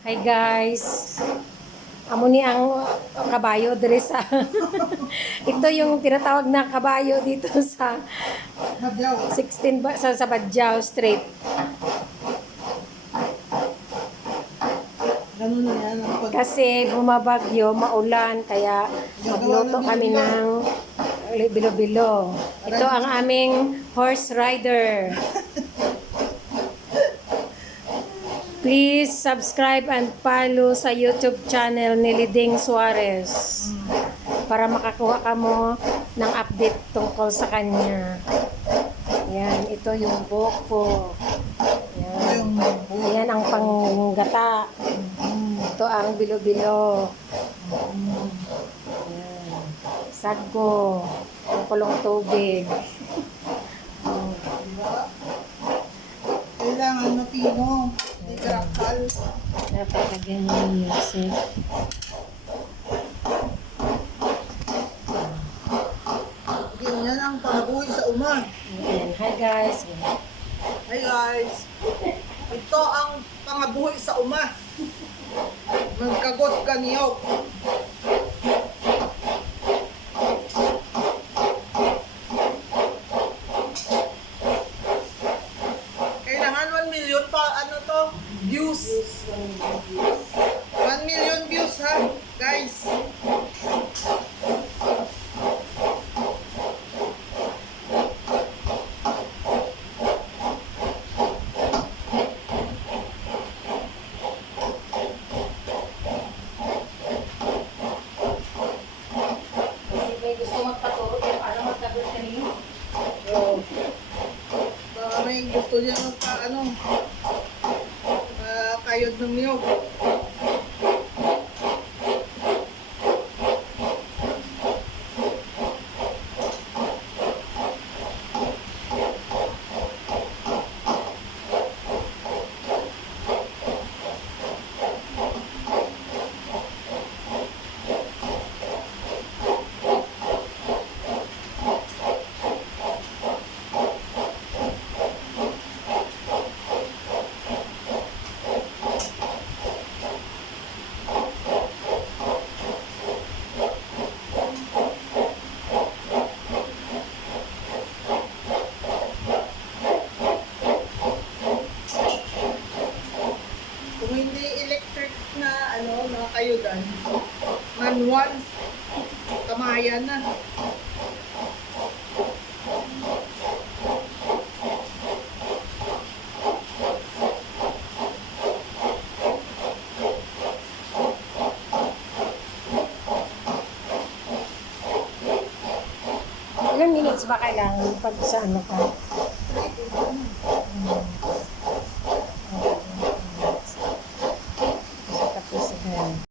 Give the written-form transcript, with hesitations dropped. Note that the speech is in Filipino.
Hi guys. Amo ni ang kabayo diri sa ito yung tinatawag na kabayo dito sa Madyaw. 16 sa Badjao Street. Ganun na yan. Ang pag... Kasi bumabagyo, maulan, kaya magluto kami ng bilo-bilo. Ito ang aming horse rider. Please subscribe and follow sa YouTube channel ni Liding Suarez para makakuha ka mo ng update tungkol sa kanya. Yan, ito yung buhok ko. Yan. Yan ang panggata. Ito ang bilo-bilo. Yan. Saggo. Ang kulong tubig. Kailangan matino. Hindi karakal. Napakagandang music. Ganyan ang panabuhay sa uma. Ayan. Hi guys. Hi guys. Ito ang pangabuhi sa uma. Magkagot ka niyo. Kailangan 1 million pa ano to? Views. 1 million views ha, guys. May gusto magpaturo kung ano magkabit kanino. So, baka may gusto niya magpa ano, kayod ng niyog. Kung hindi electric na ano, na kayudan, manual, kamayan na. Ilang minutes ba kailangan pag sa ano ka?